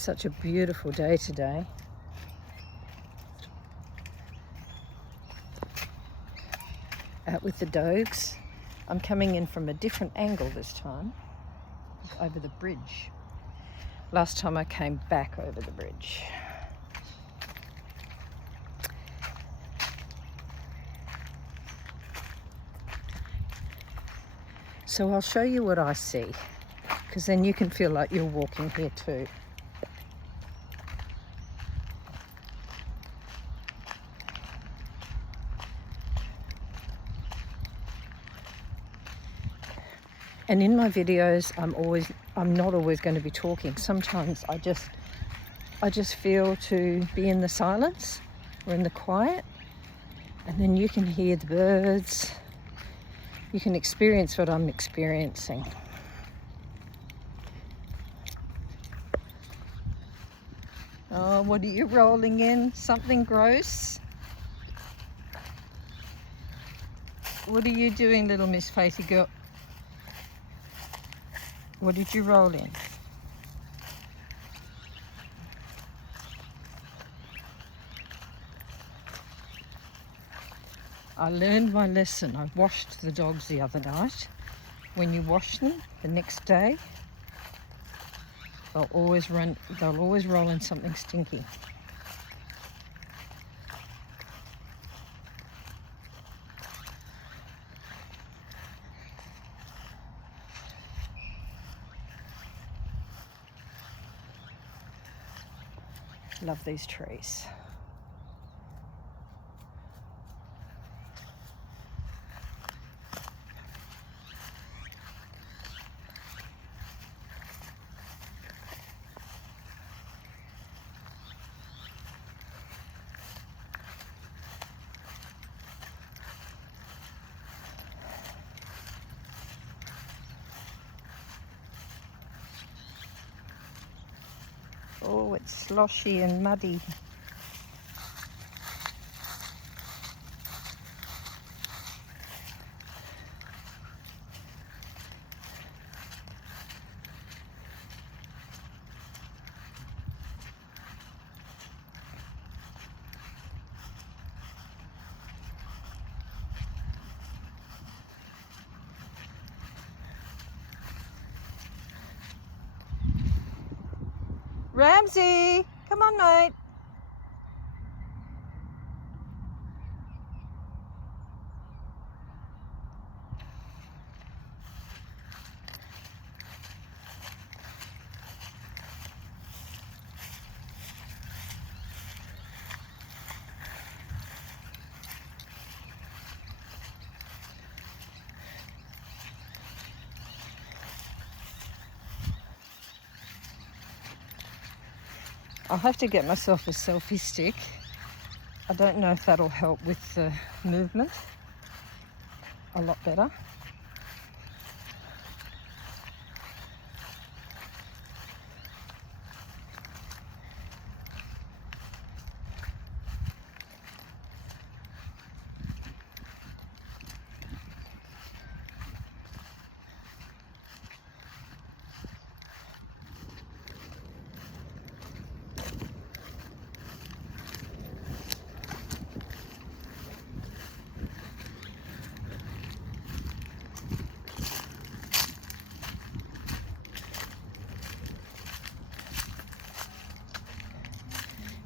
Such a beautiful day today. Out with the dogs. I'm coming in from a different angle this time, over the bridge. Last time I came back over the bridge. So I'll show you what I see, because then you can feel like you're walking here too. And in my videos, I'm not always going to be talking. Sometimes I just feel to be in the silence or in the quiet, and then you can hear the birds. You can experience what I'm experiencing. Oh, what are you rolling in? Something gross? What are you doing, little Miss Faithy girl? What did you roll in? I learned my lesson. I washed the dogs the other night. When you wash them the next day, they'll always roll in something stinky. Love these trees. Oh, it's sloshy and muddy. Ramsey, come on, mate. I'll have to get myself a selfie stick. I don't know if that'll help with the movement a lot better.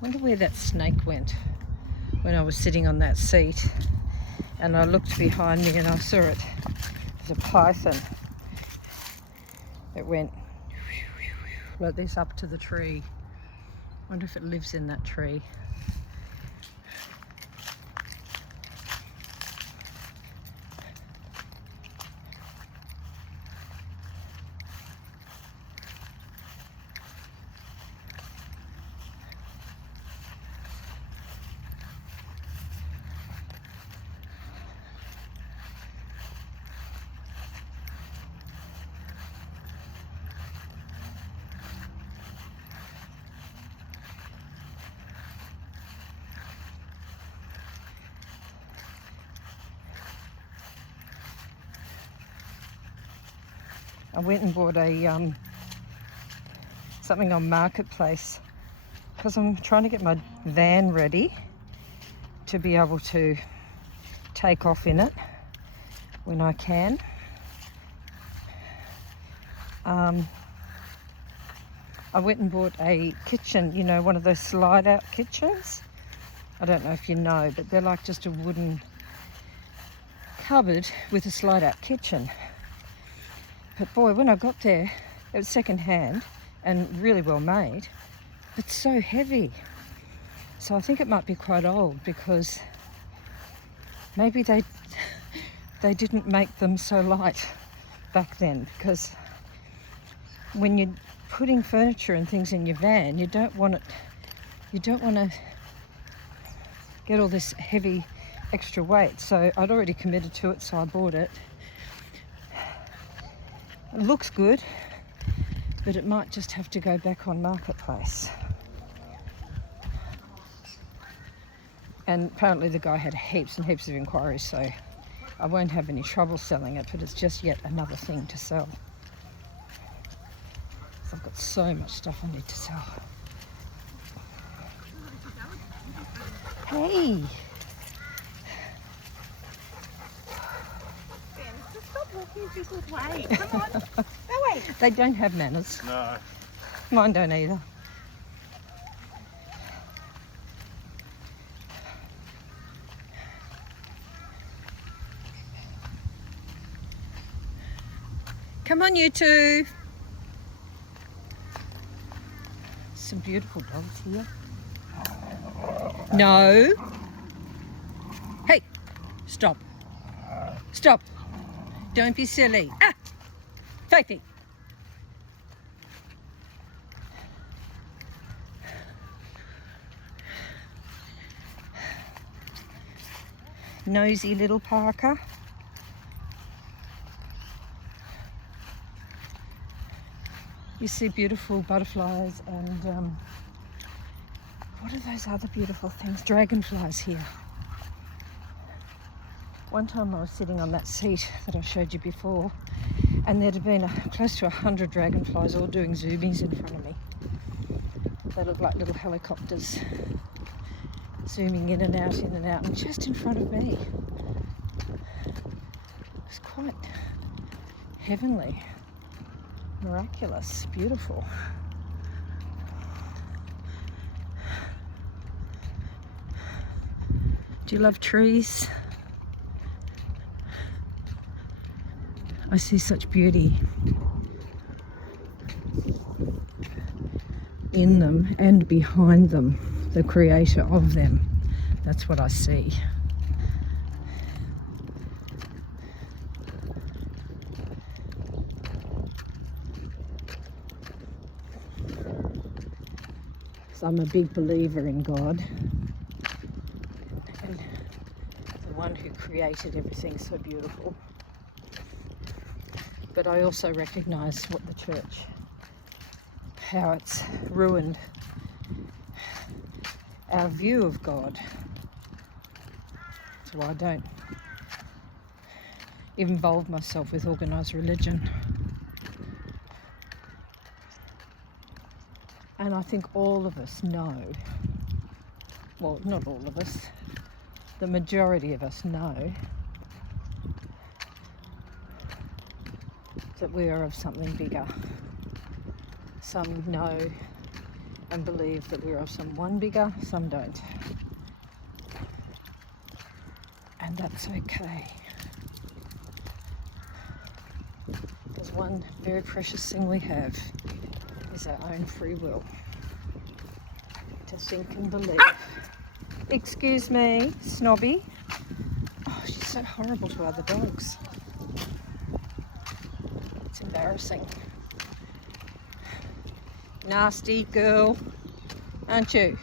Wonder where that snake went when I was sitting on that seat, and I looked behind me and I saw it. There's a python. It went like this up to the tree. Wonder if it lives in that tree. I went and bought a something on Marketplace because I'm trying to get my van ready to be able to take off in it when I can. I went and bought a kitchen, you know, one of those slide out kitchens. I don't know if you know, but they're like just a wooden cupboard with a slide out kitchen. But boy, when I got there, it was second hand and really well made, but so heavy. So I think it might be quite old because maybe they didn't make them so light back then, because when you're putting furniture and things in your van, you don't want to get all this heavy extra weight. So I'd already committed to it, so I bought it. It looks good, but it might just have to go back on Marketplace. And apparently the guy had heaps and heaps of inquiries, so I won't have any trouble selling it, but it's just yet another thing to sell. So I've got so much stuff I need to sell. Hey! Stop walking people's way. Come on. Go away. They don't have manners. No. Mine don't either. Come on, you two. Some beautiful dogs here. No. Hey, stop. Stop. Don't be silly. Ah! Fifi. Nosy little Parker. You see beautiful butterflies and what are those other beautiful things? Dragonflies here. One time I was sitting on that seat that I showed you before, and there'd have been close to 100 dragonflies all doing zoomies in front of me. They look like little helicopters zooming in and out, and just in front of me. It was quite heavenly, miraculous, beautiful. Do you love trees? I see such beauty in them and behind them, the creator of them. That's what I see. So I'm a big believer in God and the one who created everything so beautiful. But I also recognise what the church, how it's ruined our view of God. That's why I don't involve myself with organised religion. And I think all of us know, well, not all of us, the majority of us know that we are of something bigger. Some know and believe that we're of someone bigger, some don't. And that's okay. There's one very precious thing we have, is our own free will to think and believe. Excuse me, Snobby. Oh, she's so horrible to other dogs. It's embarrassing. Nasty girl, aren't you?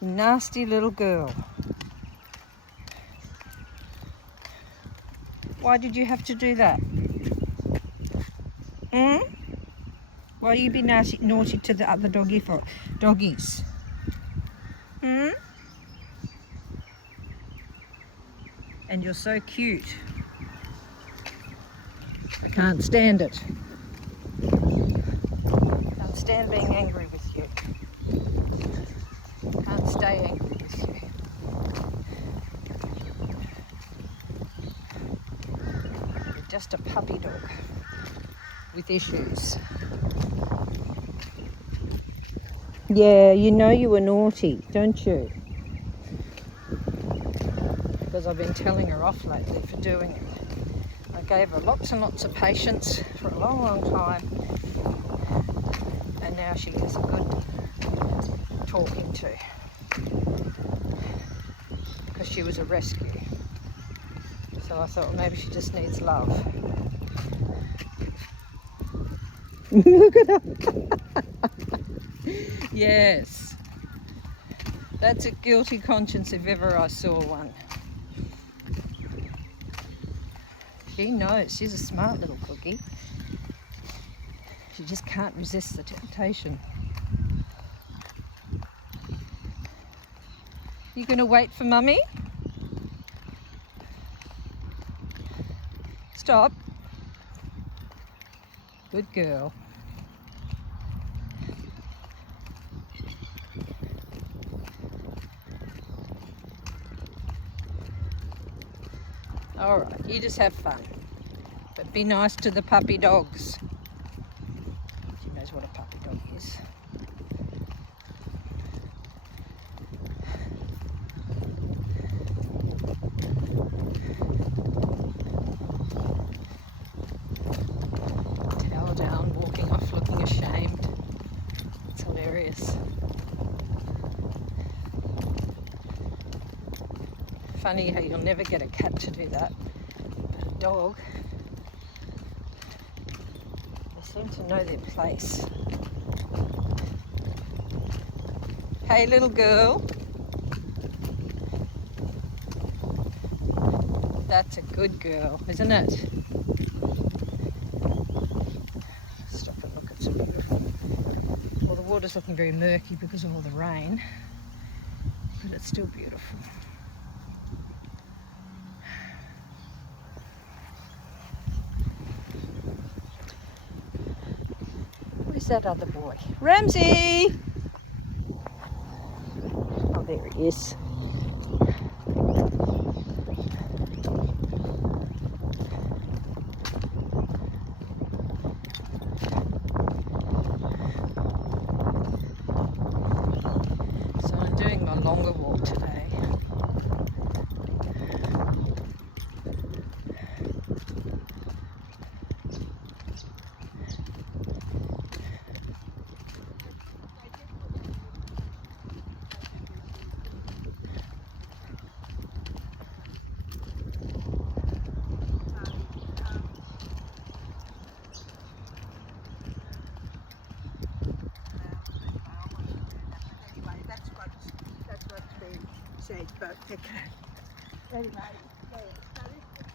Nasty little girl. Why did you have to do that? Why you be naughty to the other doggies? And you're so cute. I can't stand it. stand being angry with you. Can't stay angry with you. You're just a puppy dog with issues. Yeah, you know you were naughty, don't you? Because I've been telling her off lately for doing it. I gave her lots and lots of patience for a long, long time, and now she gets a good talking to because she was a rescue. So I thought, well, maybe she just needs love. Look at her. Yes, that's a guilty conscience if ever I saw one. She knows, she's a smart little cookie. She just can't resist the temptation. You gonna wait for Mummy? Stop. Good girl. All right, you just have fun. But be nice to the puppy dogs. She knows what a puppy dog is. Tail down, walking off looking ashamed. It's hilarious. Funny how you'll never get a cat to do that, but a dog, they seem to know their place. Hey little girl. That's a good girl, isn't it? Stop and look, it's so beautiful. Well, the water's looking very murky because of all the rain, but it's still beautiful. Where's that other boy? Ramsey! Oh, there he is. So I'm doing my longer walk today. Said, but anyway, yeah, so this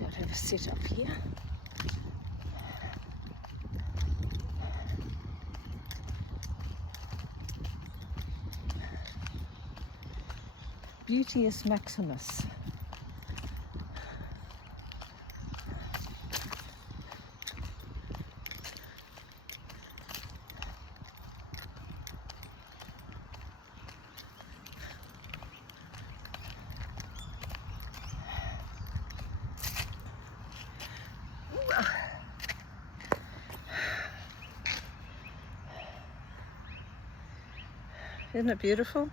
is I'll have a sit up here. Beauteous Maximus. Isn't it beautiful?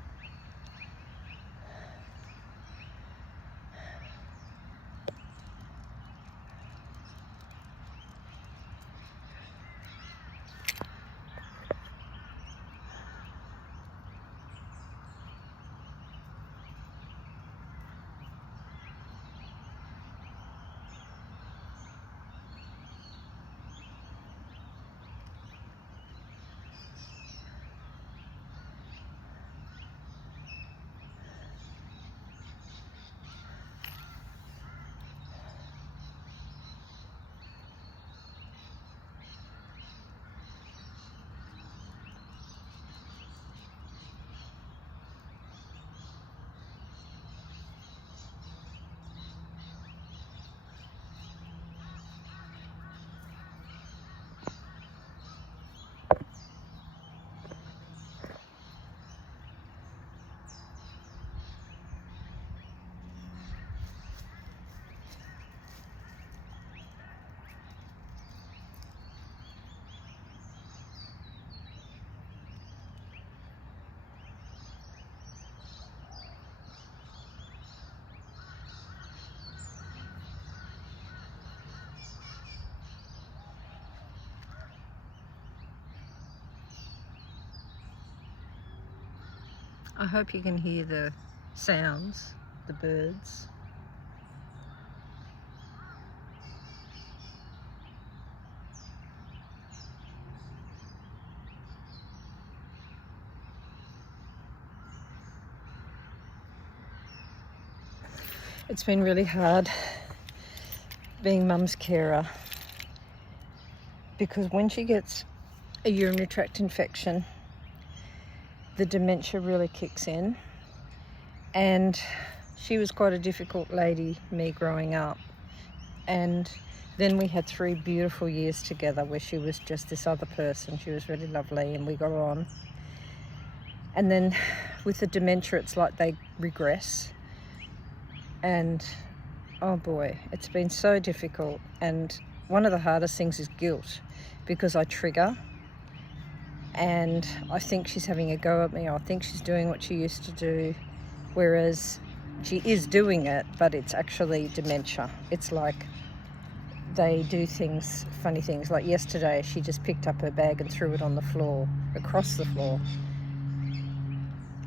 I hope you can hear the sounds, the birds. It's been really hard being mum's carer, because when she gets a urinary tract infection, the dementia really kicks in. And she was quite a difficult lady, me growing up. And then we had 3 beautiful years together where she was just this other person. She was really lovely and we got on. And then with the dementia, it's like they regress. And oh boy, it's been so difficult. And one of the hardest things is guilt, because I trigger and I think she's having a go at me. I think she's doing what she used to do, whereas she is doing it, but it's actually dementia. It's like they do things, funny things. Like yesterday, she just picked up her bag and threw it on the floor, across the floor.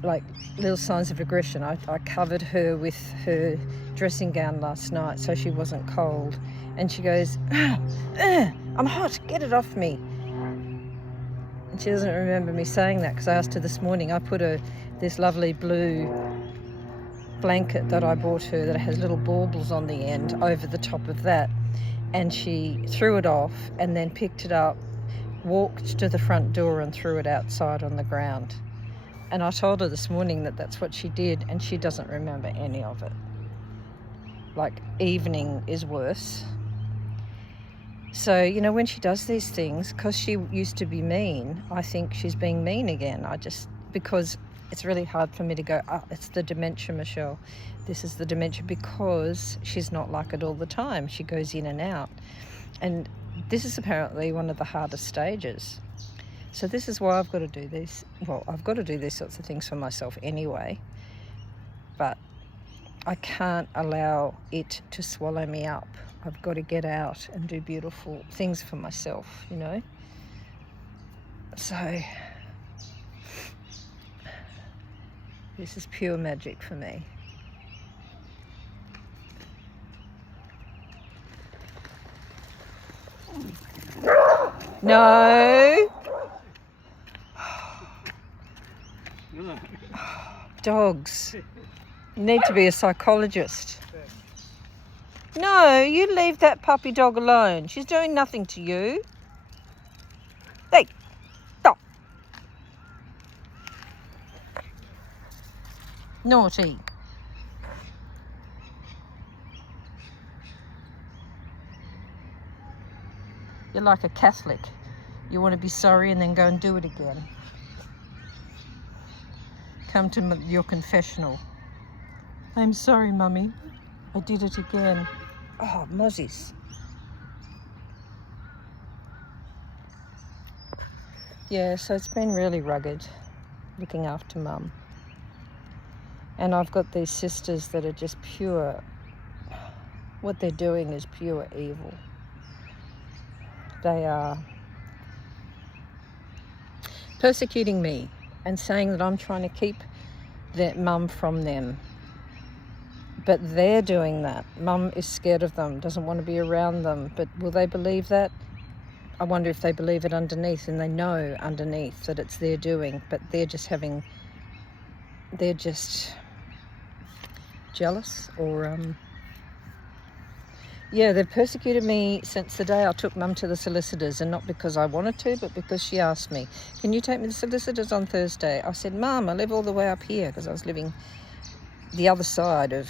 Like little signs of aggression. I covered her with her dressing gown last night so she wasn't cold, and she goes, I'm hot, get it off me. And she doesn't remember me saying that, because I asked her this morning. I put this lovely blue blanket that I bought her that has little baubles on the end over the top of that, and she threw it off and then picked it up, walked to the front door and threw it outside on the ground. And I told her this morning that that's what she did, and she doesn't remember any of it. Like, evening is worse. So, you know, when she does these things, because she used to be mean, I think she's being mean again. Because it's really hard for me to go, it's the dementia, Michelle. This is the dementia, because she's not like it all the time. She goes in and out. And this is apparently one of the hardest stages. So this is why I've got to do this. Well, I've got to do these sorts of things for myself anyway. But I can't allow it to swallow me up. I've got to get out and do beautiful things for myself, you know. So this is pure magic for me. No. Dogs. You need to be a psychologist. No, you leave that puppy dog alone. She's doing nothing to you. Hey, stop. Naughty. You're like a Catholic. You want to be sorry and then go and do it again. Come to your confessional. I'm sorry, Mummy. I did it again. Oh, mozzies. Yeah, so it's been really rugged looking after Mum. And I've got these sisters that are just pure, what they're doing is pure evil. They are persecuting me and saying that I'm trying to keep their Mum from them. But they're doing that. Mum is scared of them, doesn't want to be around them. But will they believe that? I wonder if they believe it underneath, and they know underneath that it's their doing, but they're just jealous, or yeah, they've persecuted me since the day I took Mum to the solicitors, and not because I wanted to, but because she asked me, can you take me to the solicitors on Thursday? I said, Mum, I live all the way up here, because I was living the other side of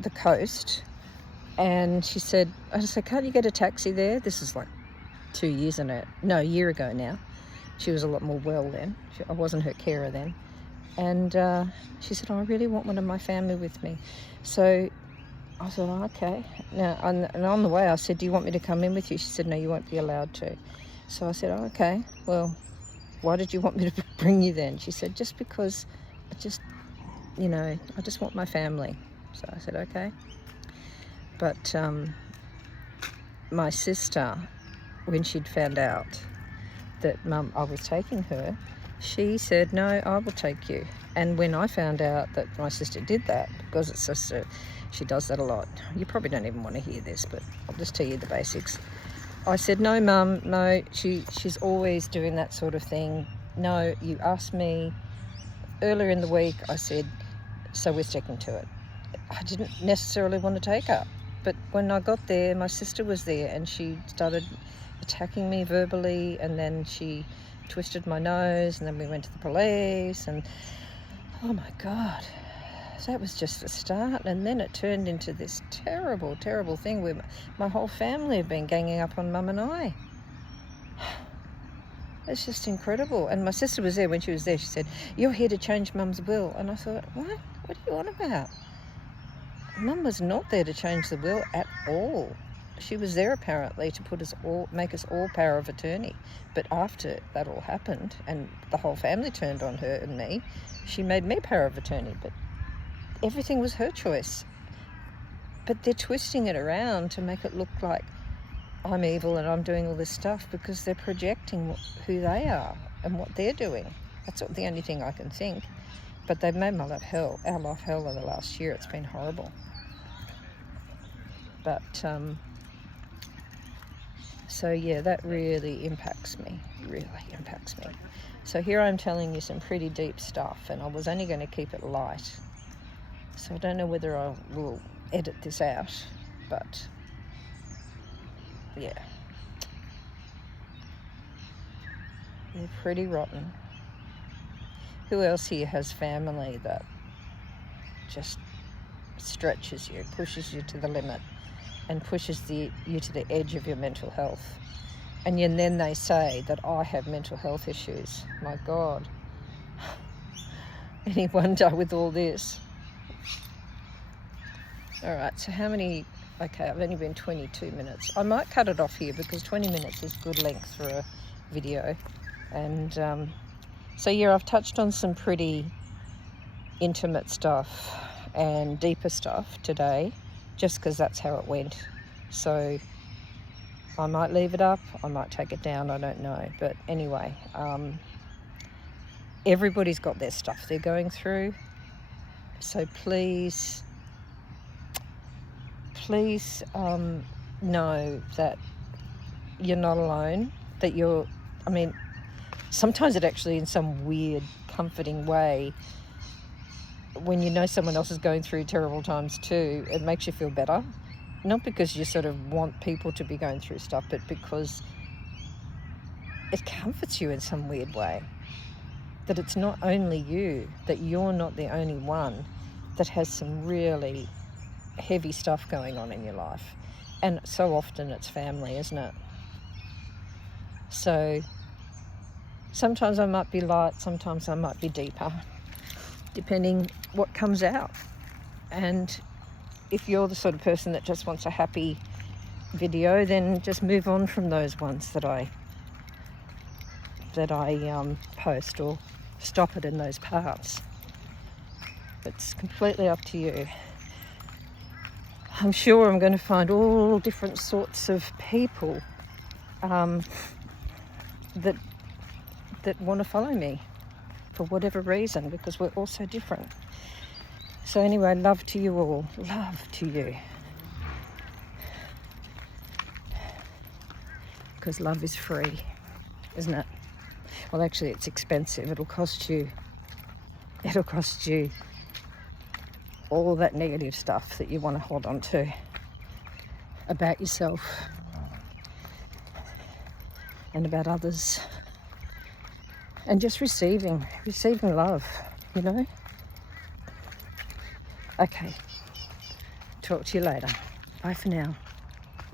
the coast. And I said, can't you get a taxi there? This is like a year ago now. She was a lot more well then. I wasn't her carer then. And she said, I really want one of my family with me. So I said, okay. Now, and on the way I said, do you want me to come in with you? She said, no, you won't be allowed to. So I said, okay, well, why did you want me to bring you then? She said, just because I just want my family. So I said, okay. But my sister, when she'd found out that I was taking her, she said, no, I will take you. And when I found out that my sister did that, because it's just she does that a lot. You probably don't even want to hear this, but I'll just tell you the basics. I said, no, Mum, no, she's always doing that sort of thing. No, you asked me earlier in the week, I said, so we're sticking to it. I didn't necessarily want to take her. But when I got there, my sister was there and she started attacking me verbally, and then she twisted my nose, and then we went to the police, and oh my God, that was just the start. And then it turned into this terrible, terrible thing where my whole family have been ganging up on Mum and I. It's just incredible. And my sister was there. When she was there, she said, you're here to change Mum's will. And I thought, what are you on about? Mum was not there to change the will at all. She was there apparently to make us all power of attorney. But after that all happened and the whole family turned on her and me, she made me power of attorney. But everything was her choice. But they're twisting it around to make it look like I'm evil and I'm doing all this stuff, because they're projecting who they are and what they're doing. That's the only thing I can think. But they've made my life hell, our life hell in the last year. It's been horrible. But, so yeah, that really impacts me, So here I'm telling you some pretty deep stuff, and I was only going to keep it light. So I don't know whether I will edit this out, but yeah. They're pretty rotten. Who else here has family that just stretches you, pushes you to the limit, and pushes you to the edge of your mental health? And then they say that I have mental health issues. My God. Any wonder with all this? All right, so how many? Okay, I've only been 22 minutes. I might cut it off here because 20 minutes is good length for a video. And so yeah, I've touched on some pretty intimate stuff and deeper stuff today, just because that's how it went. So I might leave it up, I might take it down, I don't know. But anyway, everybody's got their stuff they're going through. So please know that you're not alone, that sometimes it actually, in some weird, comforting way, when you know someone else is going through terrible times too, it makes you feel better. Not because you sort of want people to be going through stuff, but because it comforts you in some weird way. That it's not only you, that you're not the only one that has some really heavy stuff going on in your life. And so often it's family, isn't it? So sometimes I might be light, sometimes I might be deeper, depending what comes out. And if you're the sort of person that just wants a happy video, then just move on from those ones that I post, or stop it in those parts. It's completely up to you. I'm sure I'm going to find all different sorts of people that want to follow me for whatever reason, because we're all so different. So anyway, love to you all. Love to you. Because love is free, isn't it? Well, actually, it's expensive. It'll cost you all that negative stuff that you want to hold on to about yourself and about others, and just receiving love, you know. Okay, talk to you later. Bye for now.